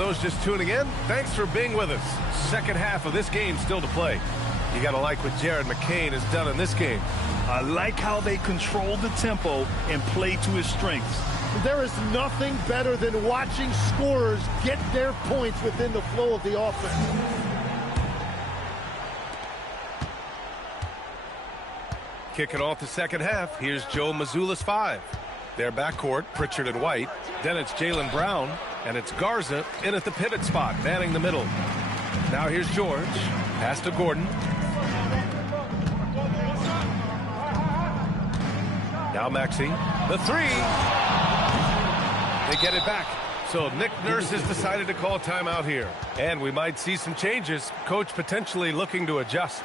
Those just tuning in, thanks for being with us. Second half of this game still to play. You got to like what Jared McCain has done in this game. I like how they control the tempo and play to his strengths. There is nothing better than watching scorers get their points within the flow of the offense. Kicking off the second half, here's Joe Mazzulla's 5. Their backcourt, Pritchard and White. Then it's Jaylen Brown, and it's Garza in at the pivot spot, manning the middle. Now here's George. Pass to Gordon. Now Maxey. The 3. They get it back. So Nick Nurse has decided to call timeout here. And we might see some changes. Coach potentially looking to adjust.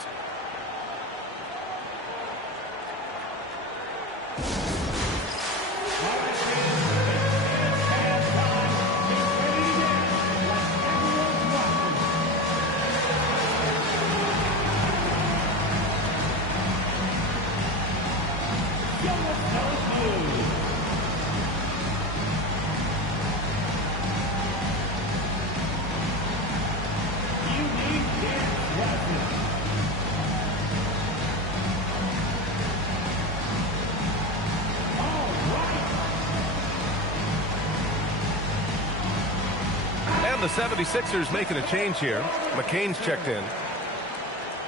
The 76ers making a change here. McCain's checked in.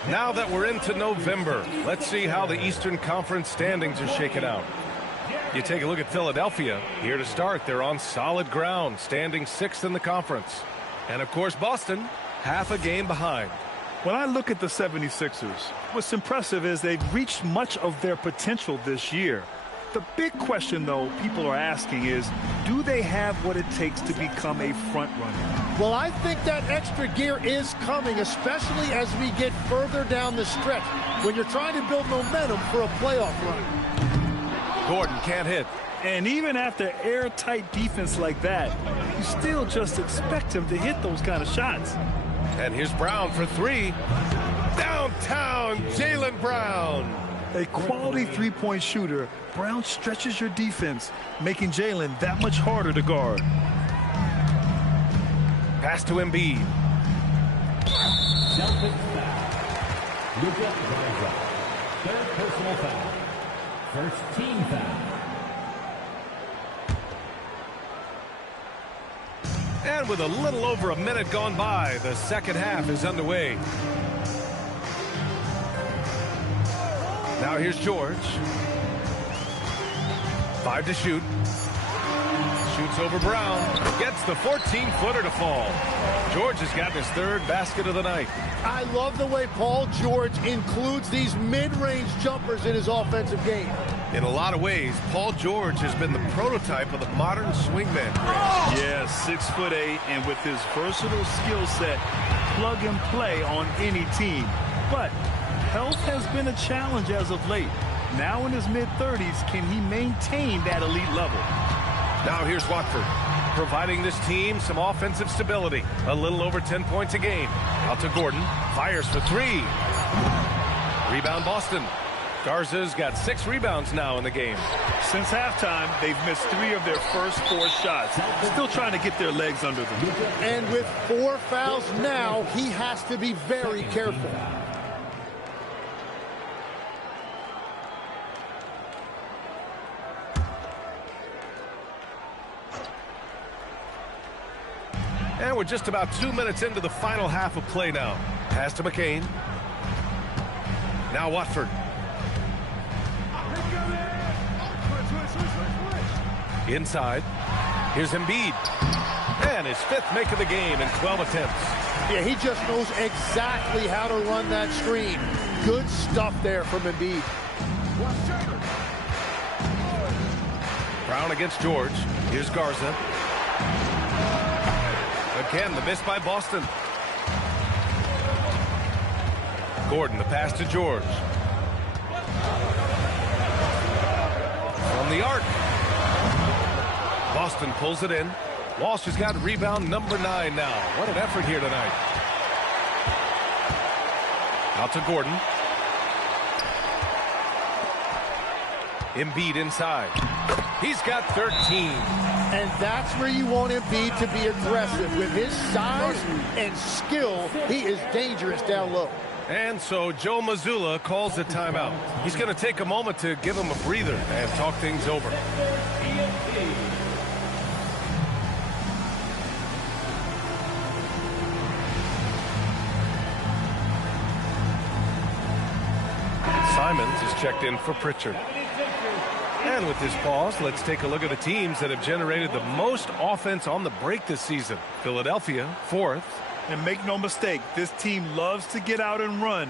Now that we're into November, let's see how the Eastern Conference standings are shaken out. You take a look at Philadelphia. Here to start, they're on solid ground, standing 6th in the conference. And, of course, Boston, half a game behind. When I look at the 76ers, what's impressive is they've reached much of their potential this year. The big question, though, people are asking is, do they have what it takes to become a front runner? Well, I think that extra gear is coming, especially as we get further down the stretch, when you're trying to build momentum for a playoff run. Gordon can't hit. And even after airtight defense like that, you still just expect him to hit those kind of shots. And here's Brown for 3. Downtown, Jaylen Brown. A quality three-point shooter, Brown stretches your defense, making Jaylen that much harder to guard. Pass to Embiid. Celtics foul. Luka Garza. Third personal foul. First team foul. And with a little over a minute gone by, the second half is underway. Now here's George. 5 to shoot. Shoots over Brown. Gets the 14-footer to fall. George has gotten his 3rd basket of the night. I love the way Paul George includes these mid-range jumpers in his offensive game. In a lot of ways, Paul George has been the prototype of the modern swingman. Yeah, 6'8", and with his versatile skill set, plug and play on any team. But health has been a challenge as of late. Now in his mid-30s, can he maintain that elite level? Now here's Watford, providing this team some offensive stability. A little over 10 points a game. Out to Gordon. Fires for 3. Rebound Boston. Garza's got 6 rebounds now in the game. Since halftime, they've missed 3 of their first 4 shots. Still trying to get their legs under them. And with 4 fouls now, he has to be very careful. And we're just about 2 minutes into the final half of play now. Pass to McCain. Now Watford. Inside. Here's Embiid. And his 5th make of the game in 12 attempts. Yeah, he just knows exactly how to run that screen. Good stuff there from Embiid. Brown against George. Here's Garza. Again, the miss by Boston. Gordon, the pass to George. From the arc. Boston pulls it in. Walsh has got rebound number 9 now. What an effort here tonight. Out to Gordon. Embiid inside. He's got 13. And that's where you want Embiid to be aggressive. With his size and skill, he is dangerous down low. And so Joe Mazzulla calls a timeout. He's going to take a moment to give him a breather and talk things over. Simons is checked in for Pritchard. And with this pause, let's take a look at the teams that have generated the most offense on the break this season. Philadelphia, 4th. And make no mistake, this team loves to get out and run.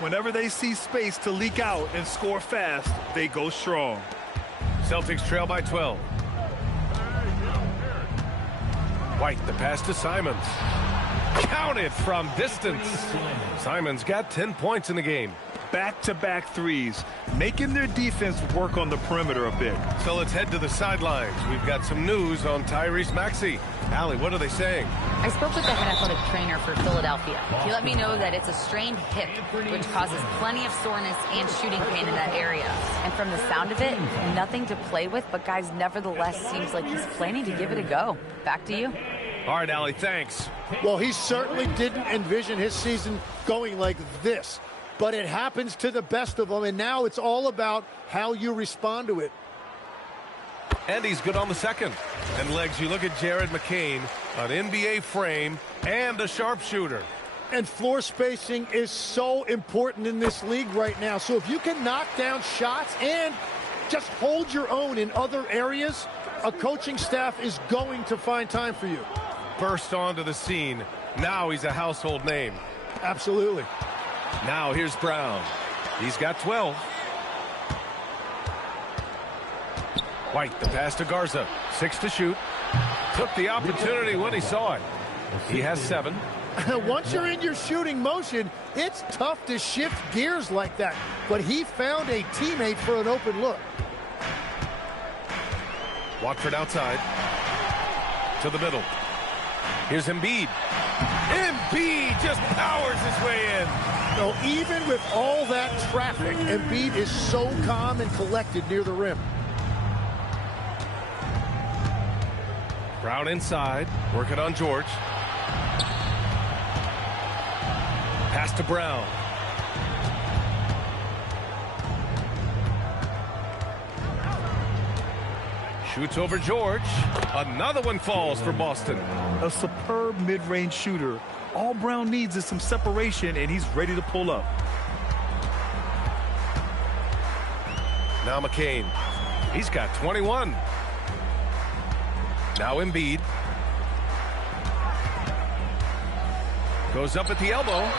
Whenever they see space to leak out and score fast, they go strong. Celtics trail by 12. White, the pass to Simons. Counted from distance. Simons got 10 points in the game. Back-to-back threes, making their defense work on the perimeter a bit. So let's head to the sidelines. We've got some news on Tyrese Maxey. Allie, what are they saying? I spoke with the head athletic trainer for Philadelphia. He let me know that it's a strained hip, which causes plenty of soreness and shooting pain in that area. And from the sound of it, nothing to play with, but guys, nevertheless, seems like he's planning to give it a go. Back to you. All right, Allie, thanks. Well, he certainly didn't envision his season going like this. But it happens to the best of them, and now it's all about how you respond to it. And he's good on the second. And legs, you look at Jared McCain, an NBA frame and a sharpshooter. And floor spacing is so important in this league right now. So if you can knock down shots and just hold your own in other areas, a coaching staff is going to find time for you. Burst onto the scene. Now he's a household name. Absolutely. Now here's Brown. He's got 12. White, the pass to Garza. 6 to shoot. Took the opportunity when he saw it. He has 7. Once you're in your shooting motion, it's tough to shift gears like that. But he found a teammate for an open look. Watford outside. To the middle. Here's Embiid. Embiid just powers his way in. No, even with all that traffic, Embiid is so calm and collected near the rim. Brown inside, working on George. Pass to Brown. Shoots over George. Another one falls for Boston. A superb mid-range shooter. All Brown needs is some separation, and he's ready to pull up. Now McCain. He's got 21. Now Embiid. Goes up at the elbow.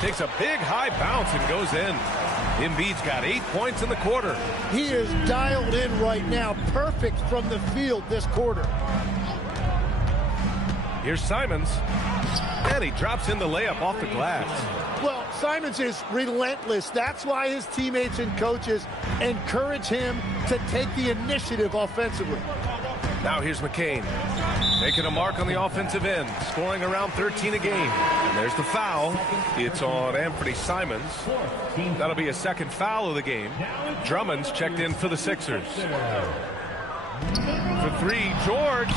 Takes a big high bounce and goes in. Embiid's got 8 points in the quarter. He is dialed in right now. Perfect from the field this quarter. Here's Simons. And he drops in the layup off the glass. Well, Simons is relentless. That's why his teammates and coaches encourage him to take the initiative offensively. Now here's McCain. Making a mark on the offensive end. Scoring around 13 a game. And there's the foul. It's on Anthony Simons. That'll be a second foul of the game. Drummond's checked in for the Sixers. For 3, George.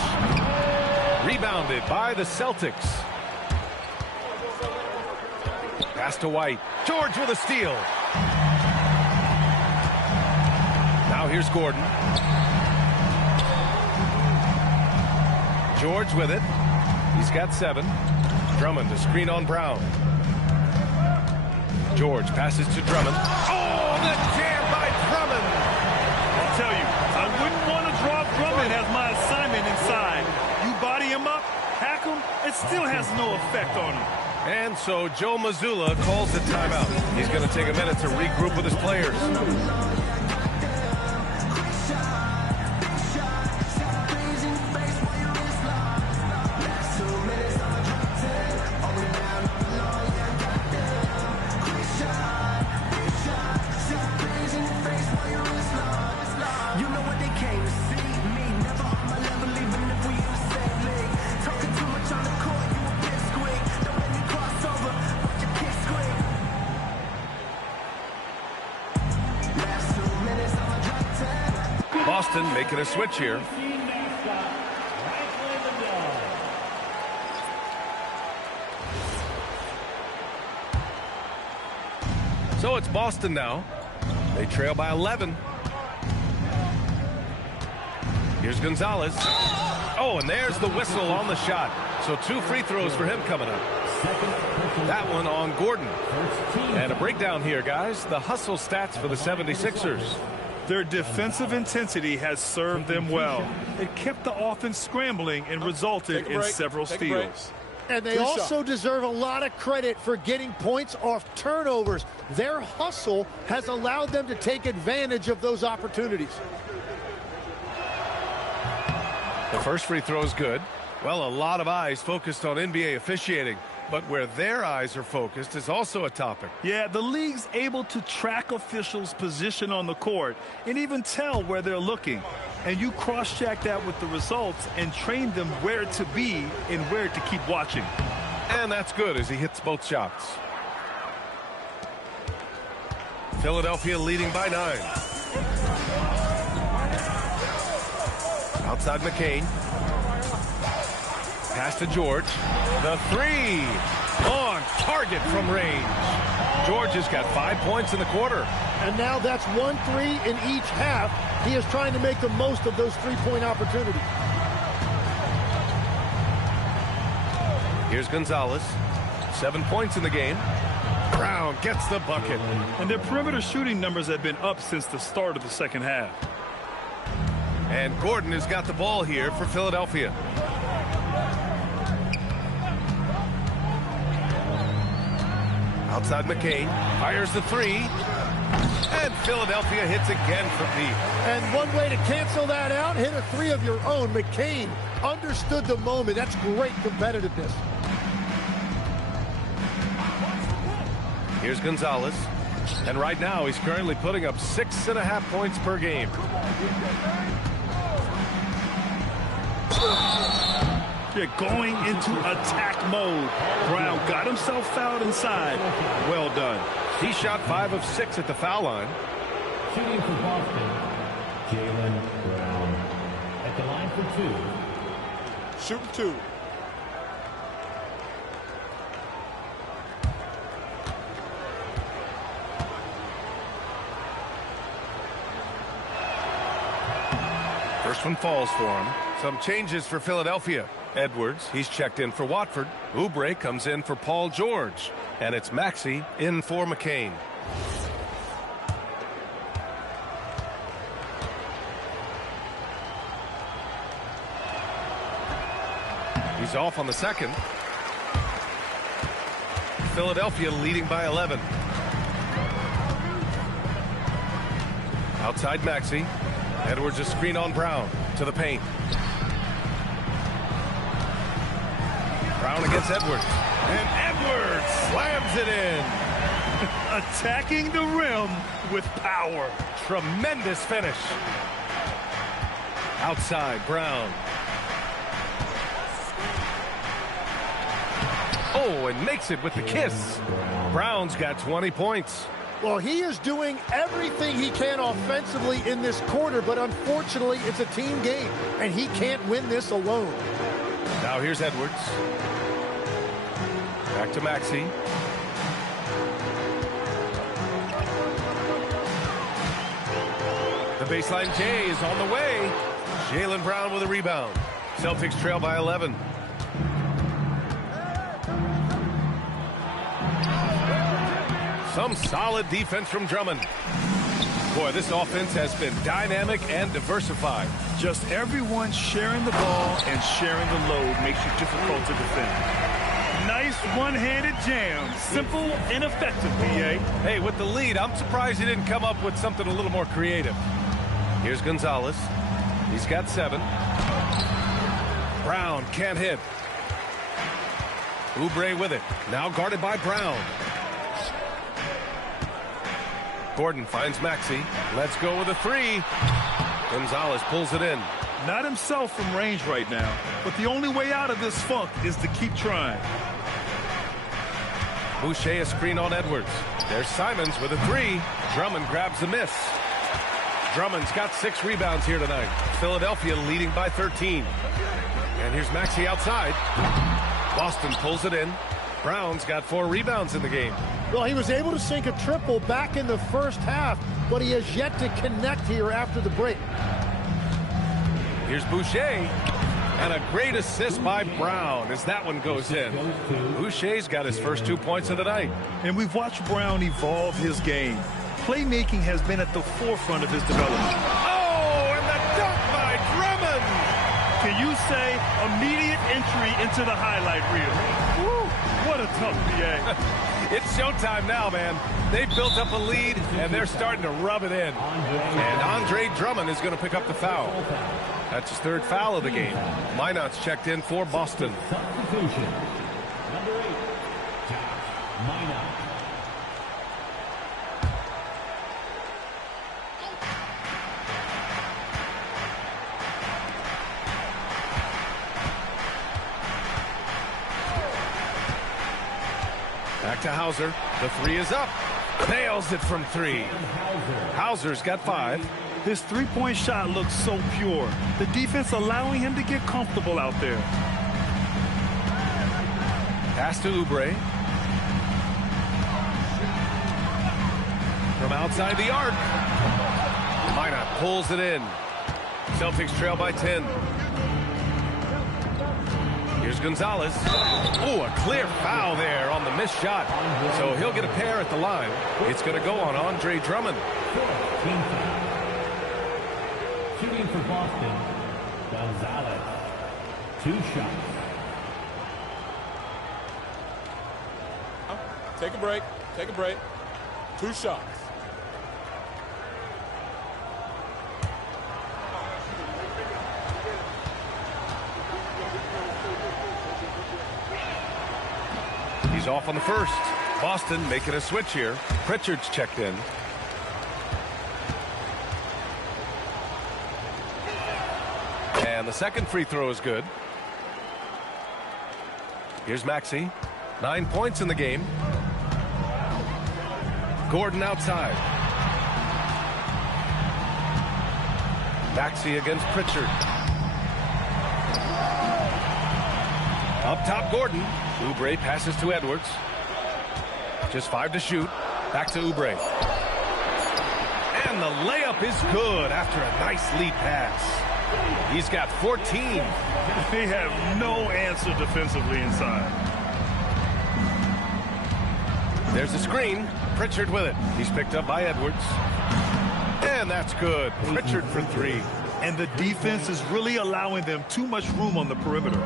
Rebounded by the Celtics. Pass to White. George with a steal. Now here's Gordon. George with it. He's got 7. Drummond to screen on Brown. George passes to Drummond. Oh, the jam by Drummond. I'll tell you, I wouldn't want to drop Drummond as my assignment inside. You body him up, hack him, it still has no effect on him. And so Joe Mazzulla calls the timeout. He's going to take a minute to regroup with his players. making a switch here. So it's Boston now. They trail by 11. Here's Gonzalez. Oh, and there's the whistle on the shot. So 2 free throws for him coming up. That one on Gordon. And a breakdown here, guys. The hustle stats for the 76ers. Their defensive intensity has served them well. It kept the offense scrambling and resulted in several steals. And they also deserve a lot of credit for getting points off turnovers. Their hustle has allowed them to take advantage of those opportunities. The first free throw is good. Well, a lot of eyes focused on NBA officiating, but where their eyes are focused is also a topic. Yeah, the league's able to track officials' position on the court and even tell where they're looking. And you cross-check that with the results and train them where to be and where to keep watching. And that's good as he hits both shots. Philadelphia leading by 9. Outside McCain. Pass to George. The 3 on target from range. George has got 5 points in the quarter. And now that's 1 3 in each half. He is trying to make the most of those 3-point opportunities. Here's Gonzalez. 7 points in the game. Brown gets the bucket. And their perimeter shooting numbers have been up since the start of the second half. And Gordon has got the ball here for Philadelphia. Outside McCain, fires the 3, and Philadelphia hits again from deep. And one way to cancel that out, hit a 3 of your own. McCain understood the moment. That's great competitiveness. Here's Gonzalez, and right now he's currently putting up 6.5 points per game. They're going into attack mode. Brown got himself fouled inside. Well done. He shot 5 of 6 at the foul line. Shooting for Boston, Jaylen Brown. At the line for 2. Shooting 2. First one falls for him. Some changes for Philadelphia. Edwards, he's checked in for Watford. Oubre comes in for Paul George. And it's Maxey in for McCain. He's off on the second. Philadelphia leading by 11. Outside Maxey. Edwards a screen on Brown to the paint. Brown against Edwards. And Edwards slams it in. Attacking the rim with power. Tremendous finish. Outside Brown. Oh, and makes it with the kiss. Brown's got 20 points. Well, he is doing everything he can offensively in this quarter, but unfortunately, it's a team game, and he can't win this alone. Now here's Edwards. Back to Maxey. The baseline J is on the way. Jaylen Brown with a rebound. Celtics trail by 11. Some solid defense from Drummond. Boy, this offense has been dynamic and diversified. Just everyone sharing the ball and sharing the load makes you difficult to defend. Nice one-handed jam. Simple and effective, B.A. Hey, with the lead, I'm surprised he didn't come up with something a little more creative. Here's Gonzalez. He's got 7. Brown can't hit. Oubre with it. Now guarded by Brown. Gordon finds Maxey. Let's go with a 3. Gonzalez pulls it in. Not himself from range right now, but the only way out of this funk is to keep trying. Boucher a screen on Edwards. There's Simons with a 3. Drummond grabs the miss. Drummond's got 6 rebounds here tonight. Philadelphia leading by 13. And here's Maxey outside. Boston pulls it in. Brown's got 4 rebounds in the game. Well, he was able to sink a triple back in the first half, but he has yet to connect here after the break. Here's Boucher. And a great assist by Brown as that one goes in. Boucher's got his first 2 points of the night. And we've watched Brown evolve his game. Playmaking has been at the forefront of his development. Oh, and the dunk by Drummond! Can you say immediate entry into the highlight reel? Woo, what a tough PA. It's showtime now, man. They've built up a lead, and they're starting to rub it in. And Andre Drummond is going to pick up the foul. That's his 3rd foul of the game. Minot's checked in for Boston. Substitution. Number 8, Josh Minot. Back to Hauser. The 3 is up. Nails it from 3. Hauser's got 5. His three-point shot looks so pure. The defense allowing him to get comfortable out there. Pass to Oubre. From outside the arc. Minot pulls it in. Celtics trail by 10. Here's Gonzalez. Oh, a clear foul there on the missed shot. So he'll get a pair at the line. It's going to go on Andre Drummond. Shooting for Boston, Gonzalez. 2 shots. Take a break. Take a break. 2 shots. He's off on the first. Boston making a switch here. Pritchard's checked in. And the second free throw is good. Here's Maxey. 9 points in the game. Gordon outside. Maxey against Pritchard. Up top, Gordon. Oubre passes to Edwards. Just 5 to shoot. Back to Oubre. And the layup is good after a nice lead pass. He's got 14. They have no answer defensively inside. There's a screen. Pritchard with it. He's picked up by Edwards. And that's good. Pritchard for 3. And the defense is really allowing them too much room on the perimeter.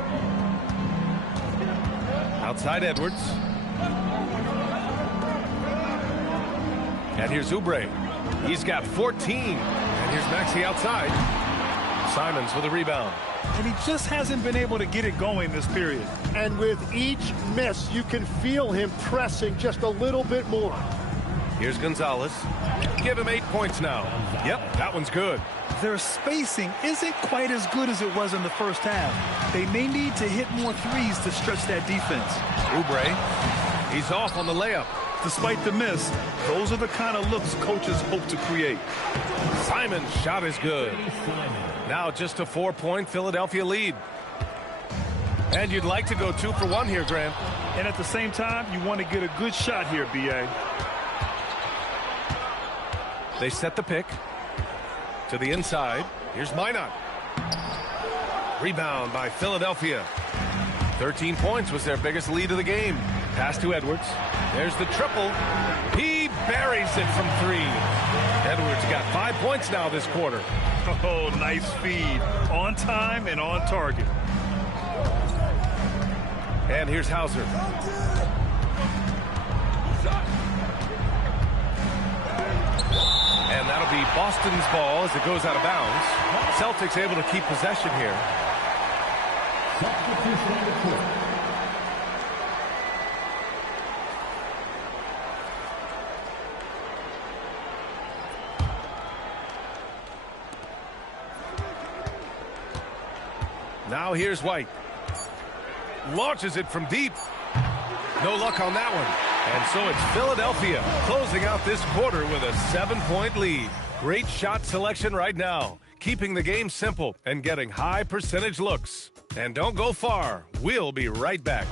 Outside Edwards. And here's Oubre. He's got 14. And here's Maxey outside. Simons with a rebound. And he just hasn't been able to get it going this period. And with each miss, you can feel him pressing just a little bit more. Here's Gonzalez. Give him 8 points now. Yep, that one's good. Their spacing isn't quite as good as it was in the first half. They may need to hit more threes to stretch that defense. Oubre, he's off on the layup. Despite the miss, those are the kind of looks coaches hope to create. Simon's shot is good. Now just a 4-point Philadelphia lead. And you'd like to go 2 for 1 here, Graham. And at the same time, you want to get a good shot here, B.A. They set the pick to the inside. Here's Minot. Rebound by Philadelphia. 13 points was their biggest lead of the game. Pass to Edwards. There's the triple. He buries it from 3. Edwards got 5 points now this quarter. Oh, nice feed. On time and on target. And here's Hauser. And that'll be Boston's ball as it goes out of bounds. Celtics able to keep possession here. Substitution on the court. Now here's White. Launches it from deep. No luck on that one. And so it's Philadelphia closing out this quarter with a 7-point lead. Great shot selection right now, keeping the game simple and getting high percentage looks. And don't go far. We'll be right back.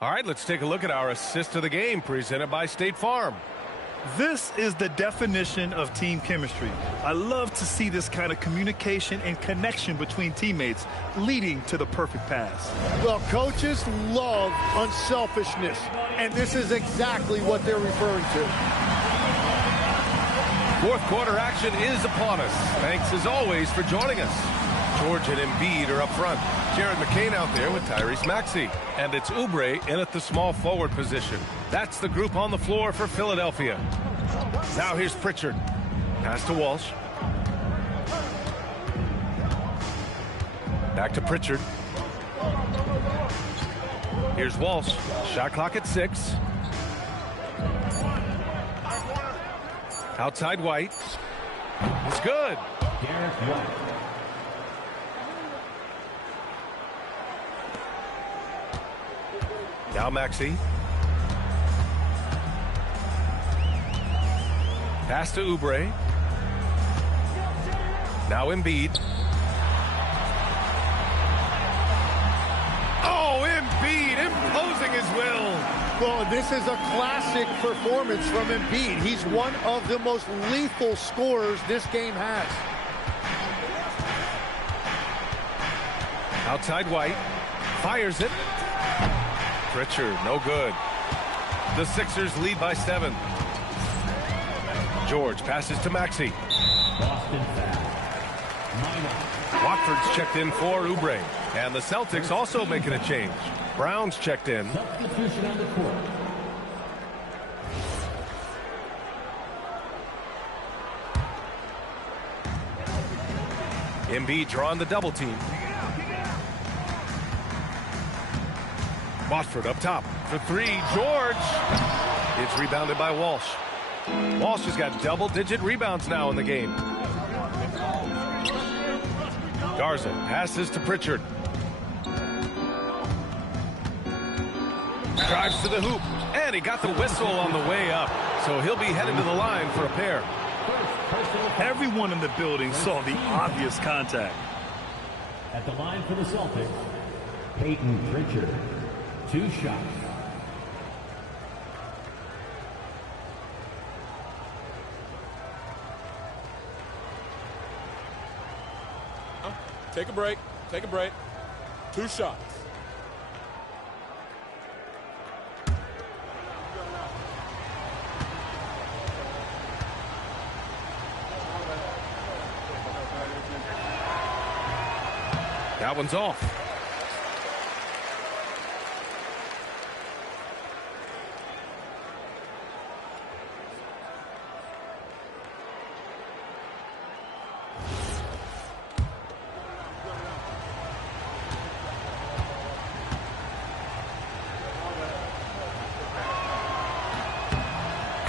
All right, let's take a look at our assist of the game presented by State Farm. This is the definition of team chemistry. I love to see this kind of communication and connection between teammates leading to the perfect pass. Well, coaches love unselfishness, and this is exactly what they're referring to. Fourth quarter action is upon us. Thanks as always for joining us. George and Embiid are up front. Jared McCain out there with Tyrese Maxey. And it's Oubre in at the small forward position. That's the group on the floor for Philadelphia. Now here's Pritchard. Pass to Walsh. Back to Pritchard. Here's Walsh. Shot clock at 6. Outside White. It's good. Derek White. Now Maxey. Pass to Oubre. Now Embiid. Oh, Embiid imposing his will. Well, this is a classic performance from Embiid. He's one of the most lethal scorers this game has. Outside White. Fires it. Pritchard, no good. The Sixers lead by 7. George passes to Maxey. Boston foul. Watford's checked in for Oubre. And the Celtics also making a change. Brown's checked in. Substitution on the court. Embiid drawing the double team. Watford up top for 3. George. It's rebounded by Walsh. Walsh has got double-digit rebounds now in the game. Garza passes to Pritchard. Drives to the hoop. And he got the whistle on the way up. So he'll be headed to the line for a pair. Everyone in the building saw the obvious contact. At the line for the Celtics, Peyton Pritchard. 2 shots. Take a break. Take a break. 2 shots. That one's off.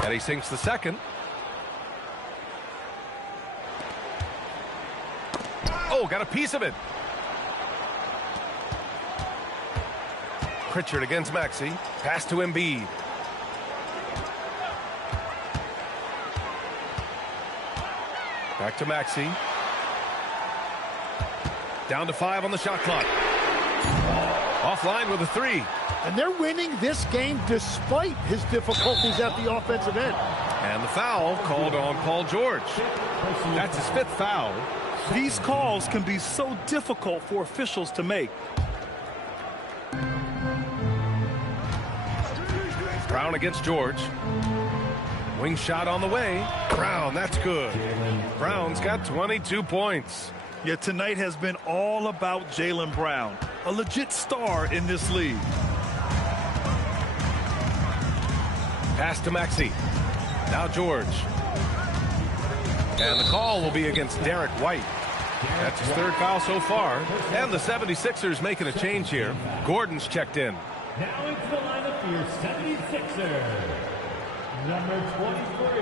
And he sinks the second. Oh, got a piece of it. Pritchard against Maxey. Pass to Embiid. Back to Maxey. Down to 5 on the shot clock. Offline with a 3. And they're winning this game despite his difficulties at the offensive end. And the foul called on Paul George. That's his 5th foul. These calls can be so difficult for officials to make. Brown against George. Wing shot on the way. Brown, that's good. Brown's got 22 points. Yet tonight has been all about Jaylen Brown, a legit star in this league. Pass to Maxey. Now George. And the call will be against Derek White. That's his 3rd foul so far. And the 76ers making a change here. Gordon's checked in. Now into the lineup for your 76ers. Number 23,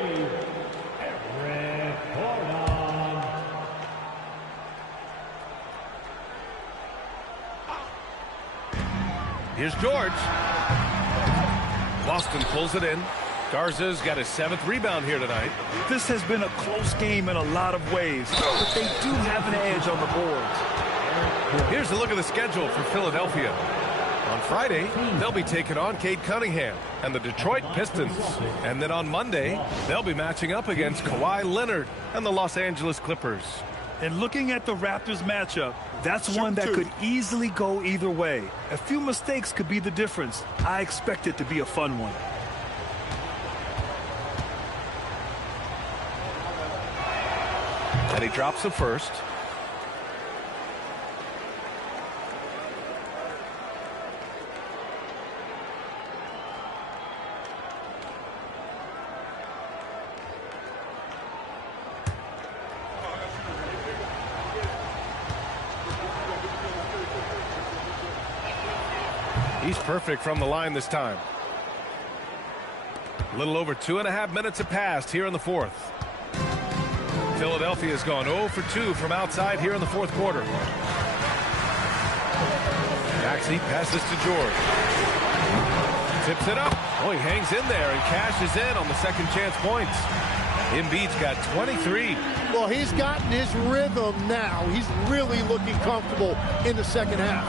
Eric Gordon. Here's George. Boston pulls it in. Garza's got his 7th rebound here tonight. This has been a close game in a lot of ways, but they do have an edge on the boards. Here's a look at the schedule for Philadelphia. On Friday, they'll be taking on Cade Cunningham and the Detroit Pistons. And then on Monday, they'll be matching up against Kawhi Leonard and the Los Angeles Clippers. And looking at the Raptors matchup, that's one that could easily go either way. A few mistakes could be the difference. I expect it to be a fun one. And he drops the first. He's perfect from the line this time. A little over 2.5 minutes have passed here in the fourth. Philadelphia's gone 0 for 2 from outside here in the fourth quarter. Maxey passes to George. Tips it up. Oh, he hangs in there and cashes in on the second chance points. Embiid's got 23. Well, he's gotten his rhythm now. He's really looking comfortable in the second half.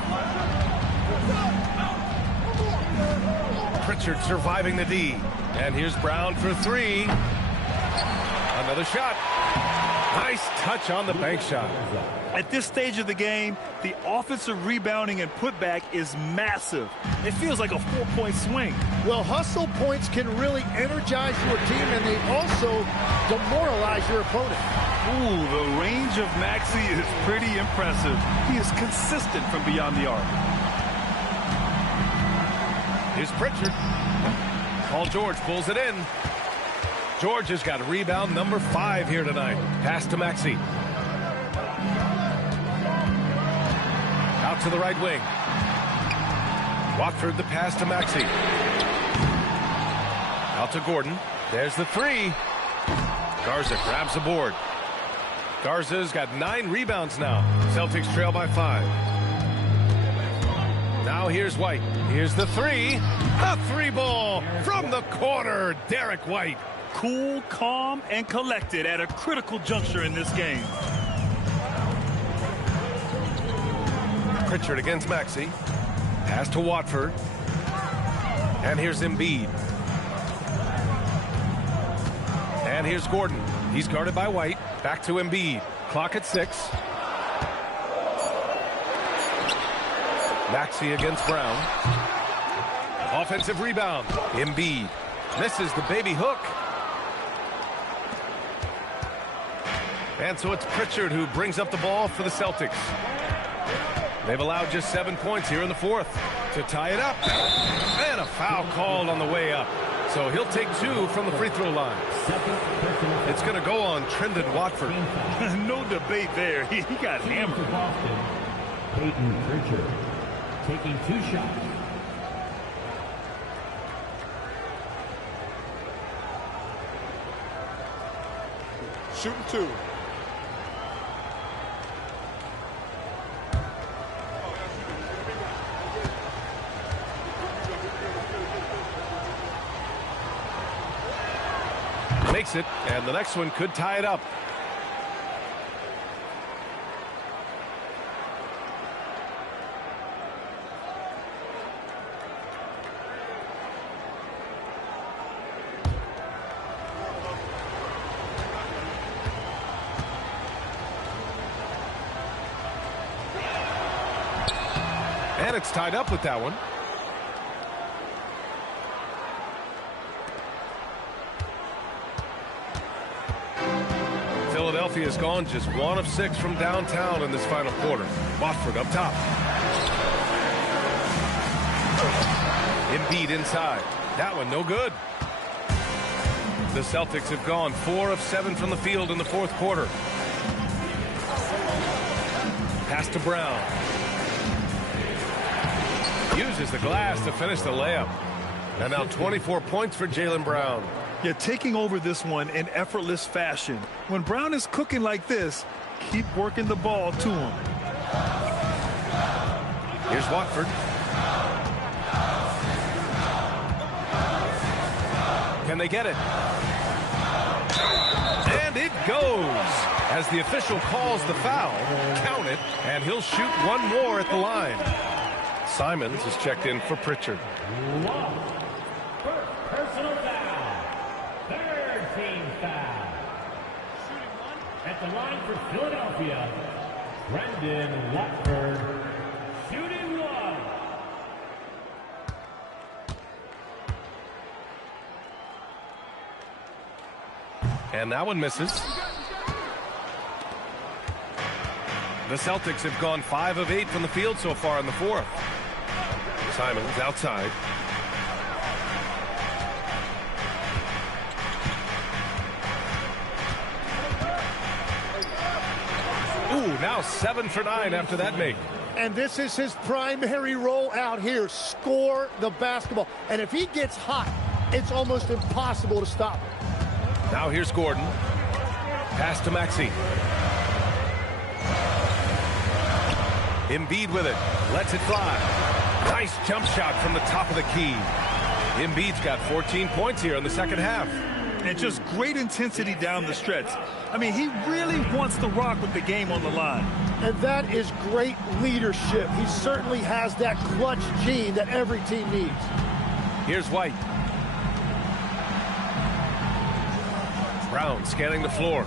Pritchard surviving the D. And here's Brown for 3. Another shot. Nice touch on the bank shot. At this stage of the game, the offensive rebounding and putback is massive. It feels like a 4-point swing. Well, hustle points can really energize your team, and they also demoralize your opponent. Ooh, the range of Maxey is pretty impressive. He is consistent from beyond the arc. Here's Pritchard. Paul George pulls it in. George has got rebound number 5 here tonight. Pass to Maxey. Out to the right wing. Watford the pass to Maxey. Out to Gordon. There's the 3. Garza grabs the board. Garza's got 9 rebounds now. Celtics trail by 5. Now here's White. Here's the 3. A 3-ball from the corner. Derek White. Cool, calm, and collected at a critical juncture in this game. Pritchard against Maxey. Pass to Watford. And here's Embiid. And here's Gordon. He's guarded by White. Back to Embiid. Clock at 6. Maxey against Brown. Offensive rebound. Embiid misses the baby hook. And so it's Pritchard who brings up the ball for the Celtics. They've allowed just 7 points here in the fourth to tie it up. And a foul called on the way up. So he'll take 2 from the free throw line. It's going to go on Trendon Watford. No debate there. He got hammered. Boston, Peyton Pritchard, taking 2 shots. Shooting 2. Makes it, and the next one could tie it up. And it's tied up with that one. Philadelphia has gone just 1 of 6 from downtown in this final quarter. Watford up top. Embiid inside. That one no good. The Celtics have gone 4 of 7 from the field in the fourth quarter. Pass to Brown. Uses the glass to finish the layup. And now 24 points for Jaylen Brown. Yeah, taking over this one in effortless fashion. When Brown is cooking like this, keep working the ball to him. Here's Watford. Can they get it? And it goes. As the official calls the foul, count it, and he'll shoot one more at the line. Simons is checked in for Pritchard. First personal foul. Third team foul. At the line for Philadelphia, Brendan Watford. Shooting one. And that one misses. The Celtics have gone 5 of 8 from the field so far in the fourth. Simons outside. Ooh, now 7 for 9 after that make. And this is his primary role out here. Score the basketball. And if he gets hot, it's almost impossible to stop him. Now here's Gordon. Pass to Maxey. Embiid with it. Lets it fly. Nice jump shot from the top of the key. Embiid's got 14 points here in the second half. And just great intensity down the stretch. I mean, he really wants to rock with the game on the line. And that is great leadership. He certainly has that clutch gene that every team needs. Here's White. Brown scanning the floor.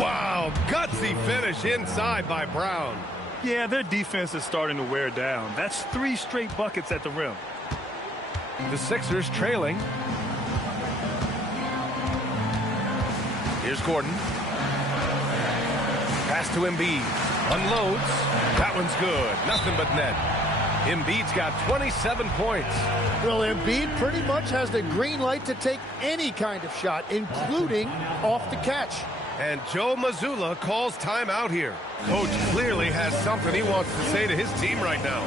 Wow, gutsy finish inside by Brown. Yeah, their defense is starting to wear down. That's 3 straight buckets at the rim. The Sixers trailing. Here's Gordon. Pass to Embiid. Unloads. That one's good. Nothing but net. Embiid's got 27 points. Well, Embiid pretty much has the green light to take any kind of shot, including off the catch. And Joe Mazzulla calls timeout here. Coach clearly has something he wants to say to his team right now.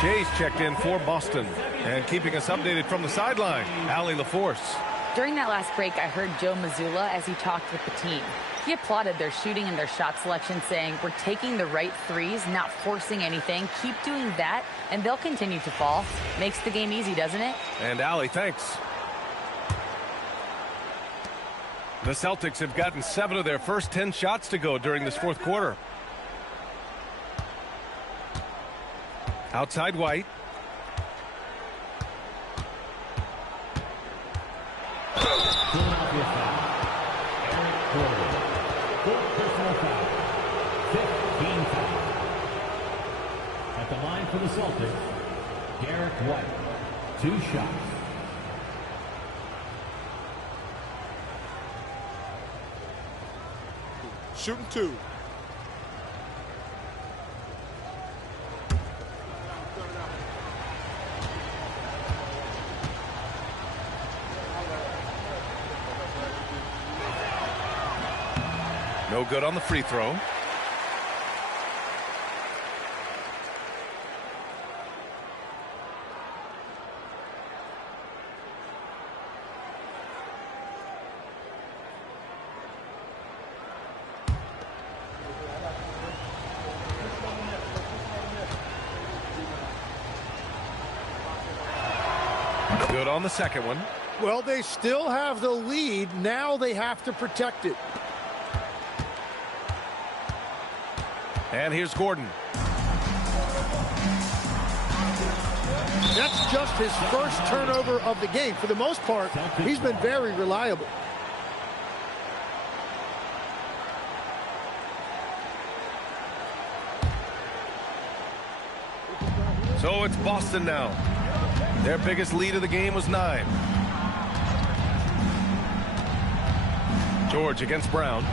Shea's checked in for Boston. And keeping us updated from the sideline, Allie LaForce. During that last break, I heard Joe Mazzulla as he talked with the team. He applauded their shooting and their shot selection, saying, "We're taking the right threes, not forcing anything. Keep doing that, and they'll continue to fall." Makes the game easy, doesn't it? And Allie, thanks. The Celtics have gotten 7 of their first 10 shots to go during this fourth quarter. Outside White. Philadelphia foul. Eric Gordon. 4th personal foul. 15 foul. At the line for the Celtics, Derek White. 2 shots. Shooting 2. No good on the free throw. Good on the second one. Well, they still have the lead. Now they have to protect it. And here's Gordon. That's just his first turnover of the game. For the most part, he's been very reliable. So it's Boston now. Their biggest lead of the game was 9. George against Brown.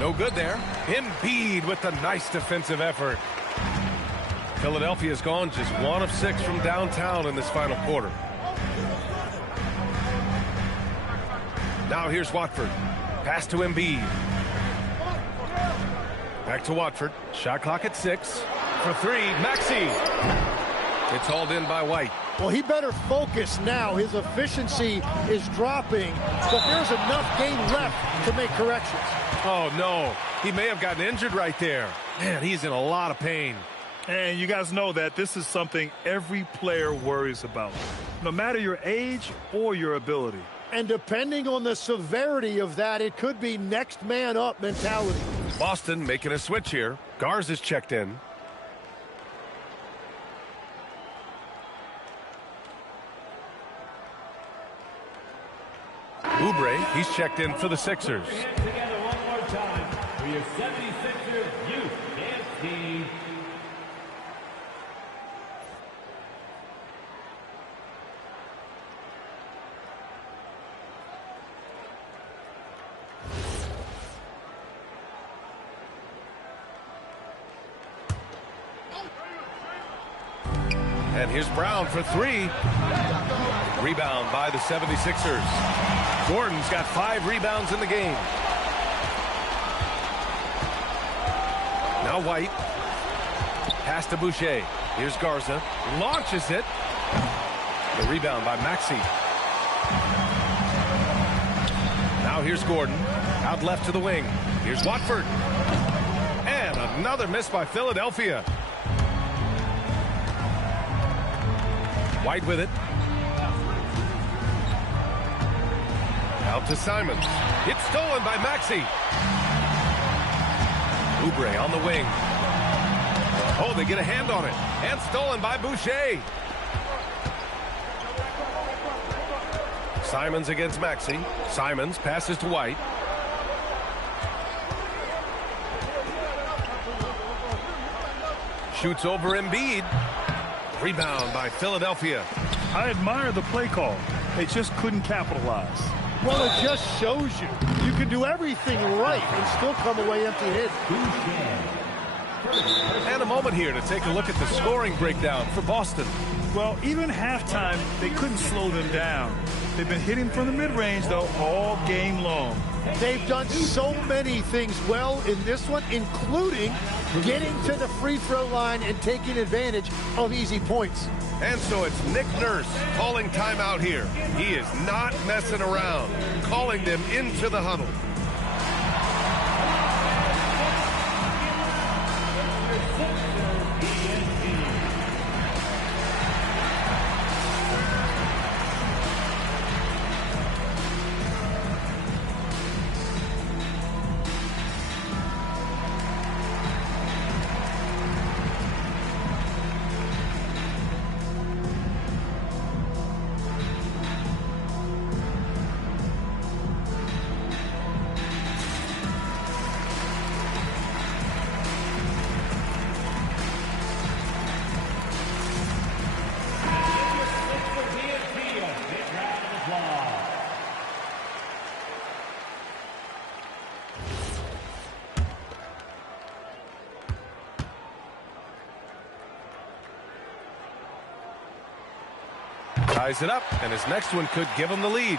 No good there. Embiid with the nice defensive effort. Philadelphia's gone just 1 of 6 from downtown in this final quarter. Now here's Watford. Pass to Embiid. Back to Watford. Shot clock at 6. For 3, Maxey. It's hauled in by White. Well, he better focus now. His efficiency is dropping, but there's enough game left to make corrections. Oh, no. He may have gotten injured right there. Man, he's in a lot of pain. And you guys know that this is something every player worries about, no matter your age or your ability. And depending on the severity of that, it could be next man up mentality. Boston making a switch here. Garza's checked in. Oubre, he's checked in for the Sixers. Together one more time for your 76ers youth dance team. And here's Brown for 3. Rebound by the 76ers. Gordon's got 5 rebounds in the game. Now White. Pass to Boucher. Here's Garza. Launches it. The rebound by Maxey. Now here's Gordon. Out left to the wing. Here's Watford. And another miss by Philadelphia. White with it. Out to Simons. It's stolen by Maxey. Oubre on the wing. Oh, they get a hand on it. And stolen by Boucher. Simons against Maxey. Simons passes to White. Shoots over Embiid. Rebound by Philadelphia. I admire the play call. They just couldn't capitalize. Well, it just shows you can do everything right and still come away empty-handed. And a moment here to take a look at the scoring breakdown for Boston. Well, even halftime, they couldn't slow them down. They've been hitting from the mid-range, though, all game long. They've done so many things well in this one, including getting to the free throw line and taking advantage of easy points. And so it's Nick Nurse calling timeout here. He is not messing around, calling them into the huddle. Ties it up, and his next one could give him the lead.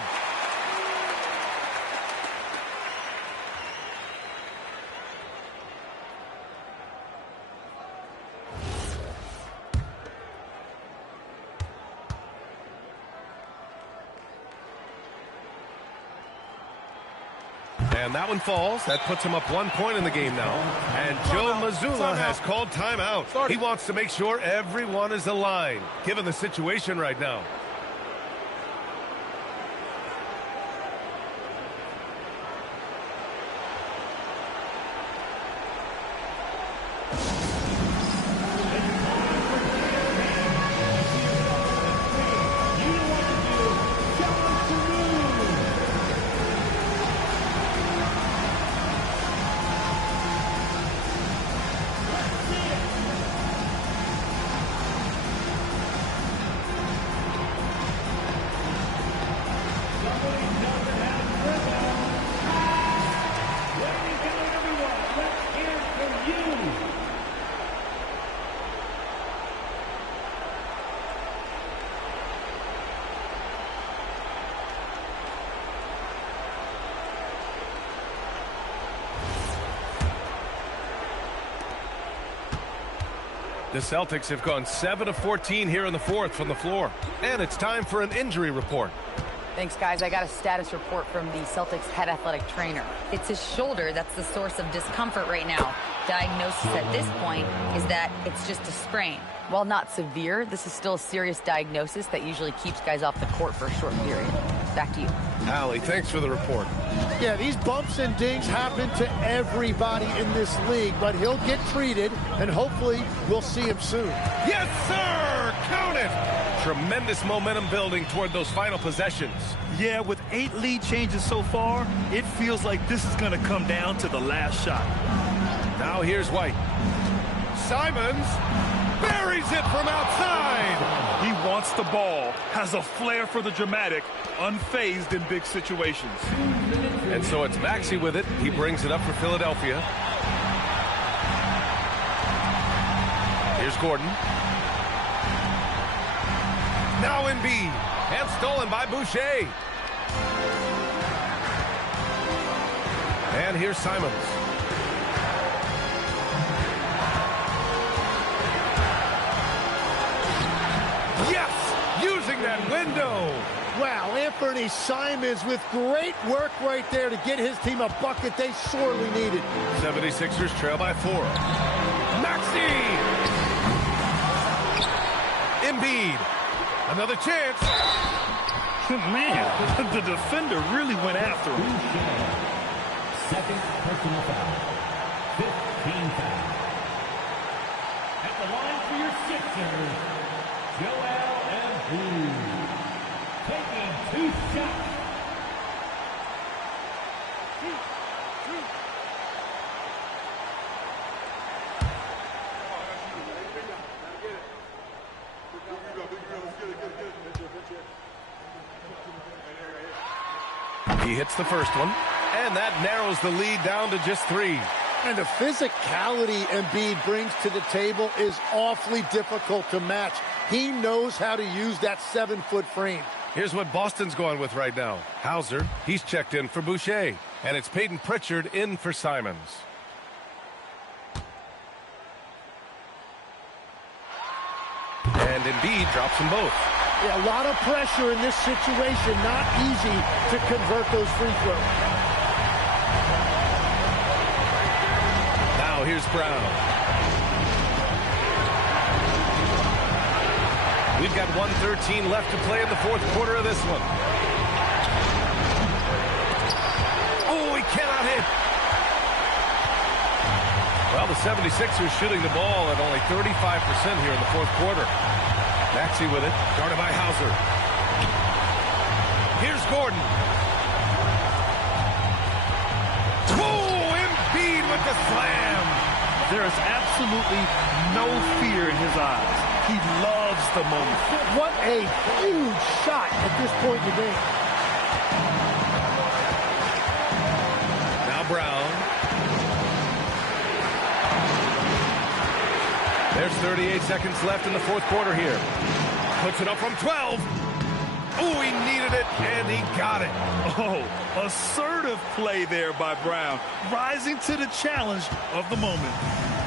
And that one falls. That puts him up 1 point in the game now. And Joe Mazzulla has called timeout. He wants to make sure everyone is aligned, given the situation right now. The Celtics have gone 7 of 14 here in the fourth from the floor. And it's time for an injury report. Thanks, guys. I got a status report from the Celtics head athletic trainer. It's his shoulder that's the source of discomfort right now. Diagnosis at this point is that it's just a sprain. While not severe, this is still a serious diagnosis that usually keeps guys off the court for a short period. Back to you. Allie, thanks for the report. Yeah, these bumps and dings happen to everybody in this league, but he'll get treated, and hopefully we'll see him soon. Yes, sir! Count it! Tremendous momentum building toward those final possessions. Yeah, with 8 lead changes so far, it feels like this is going to come down to the last shot. Now here's White. Simons buries it from outside. He wants the ball, has a flair for the dramatic, unfazed in big situations. And so it's Maxey with it. He brings it up for Philadelphia. Here's Gordon. Now Embiid. And stolen by Boucher. And here's Simons. Yes! Using that window. Wow, Anthony Simons with great work right there to get his team a bucket they sorely needed. 76ers trail by 4. Maxey! Embiid. Another chance. Man, the defender really went after him. Second personal foul. 15 foul. At the line for your Sixers, Joel Embiid. Taking 2 shots. He hits the first one, and that narrows the lead down to just 3. And the physicality Embiid brings to the table is awfully difficult to match. He knows how to use that 7-foot frame. Here's what Boston's going with right now. Hauser, he's checked in for Boucher, and it's Peyton Pritchard in for Simons. And Embiid drops them both. Yeah, a lot of pressure in this situation. Not easy to convert those free throws. Now here's Brown. We've got 1:13 left to play in the fourth quarter of this one. Oh, he cannot hit. Well, the 76ers shooting the ball at only 35% here in the fourth quarter. Maxey with it, guarded by Hauser. Here's Gordon. Whoa, Embiid with the slam. There is absolutely no fear in his eyes. He loves the moment. What a huge shot at this point in the game. Now Brown. There's 38 seconds left in the fourth quarter here. Puts it up from 12. Oh, he needed it, and he got it. Oh, assertive play there by Brown, rising to the challenge of the moment.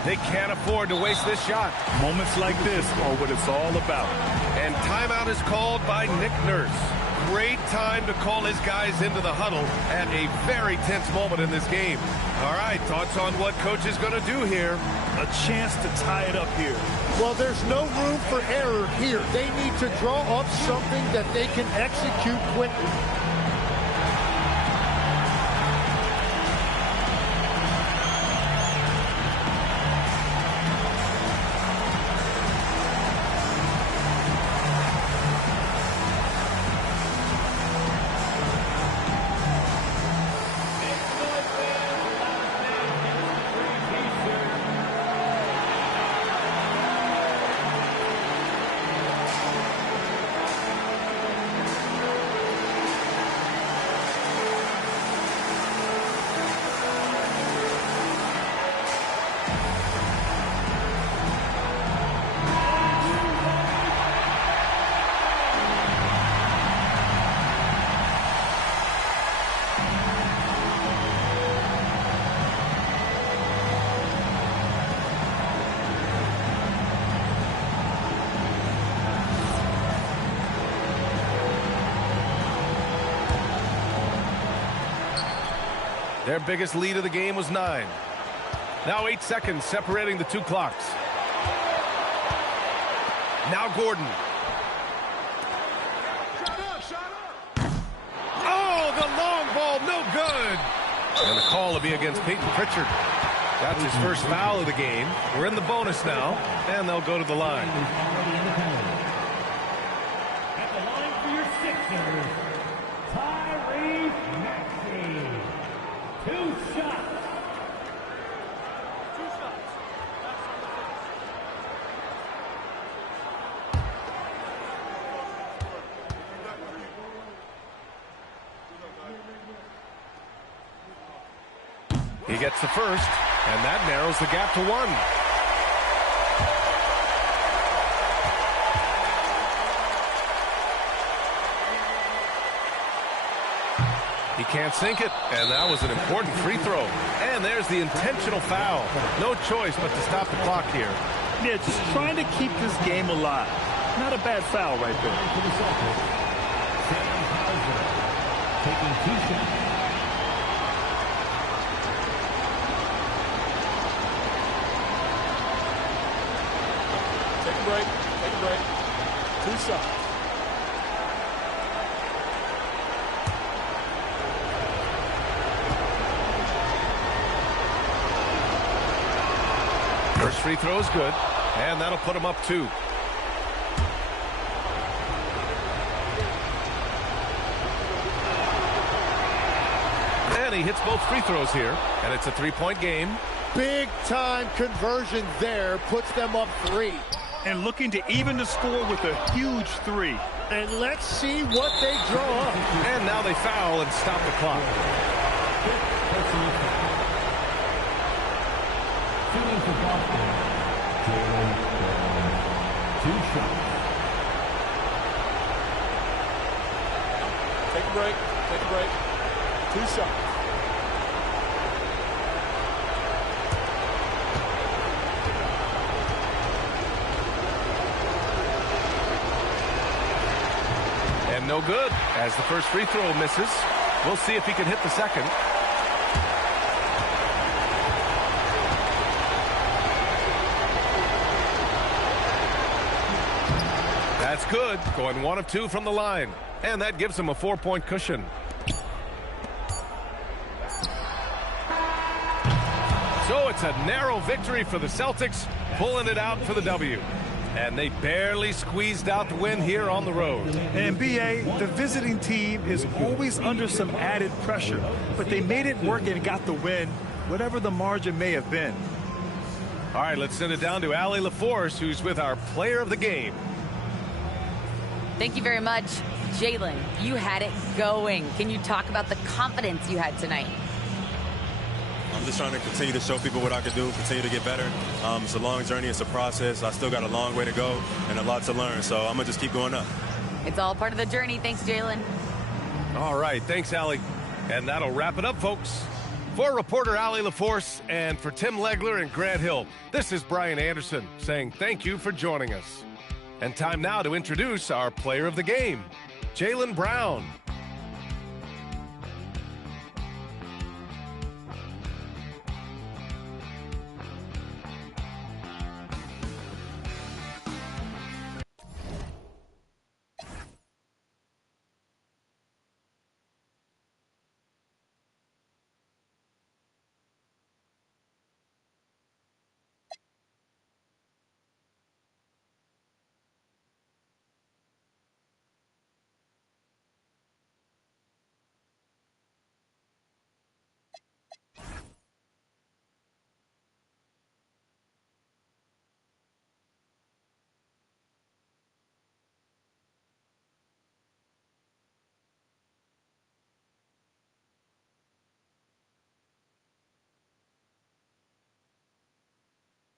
They can't afford to waste this shot. Moments like this are what it's all about. And timeout is called by Nick Nurse. Great time to call his guys into the huddle at a very tense moment in this game. All right, thoughts on what coach is going to do here? A chance to tie it up here. Well, there's no room for error here. They need to draw up something that they can execute quickly. Their biggest lead of the game was 9. Now 8 seconds separating the two clocks. Now Gordon. Oh, the long ball, no good. And the call will be against Peyton Pritchard. That's his first foul of the game. We're in the bonus now, and they'll go to the line. At the line for your Sixers, Tyrese Maxey. 2 shots. He gets the first, and that narrows the gap to 1. He can't sink it, and that was an important free throw. And there's the intentional foul. No choice but to stop the clock here. Yeah, just trying to keep this game alive. Not a bad foul right there. Taking 2 shots. Take a break. Take a break. 2 shots. First free throw is good, and that'll put him up 2. And he hits both free throws here, and it's a 3-point game. Big time conversion there, puts them up 3. And looking to even the score with a huge 3. And let's see what they draw up. And now they foul and stop the clock. Shooting for Boston, Jalen Brown. 2 shots. Take a break. Take a break. 2 shots. And no good, as the first free throw misses. We'll see if he can hit the second. That's good, going 1 of 2 from the line. And that gives him a 4-point cushion. So it's a narrow victory for the Celtics, pulling it out for the W. And they barely squeezed out the win here on the road. And B.A., the visiting team is always under some added pressure, but they made it work and got the win, whatever the margin may have been. All right, let's send it down to Allie LaForce, who's with our player of the game. Thank you very much. Jalen, you had it going. Can you talk about the confidence you had tonight? I'm just trying to continue to show people what I can do, continue to get better. It's a long journey. It's a process. I still got a long way to go and a lot to learn, so I'm going to just keep going up. It's all part of the journey. Thanks, Jalen. All right, thanks, Allie. And that'll wrap it up, folks. For reporter Allie LaForce and for Tim Legler and Grant Hill, this is Brian Anderson saying thank you for joining us. And time now to introduce our player of the game, Jaylen Brown.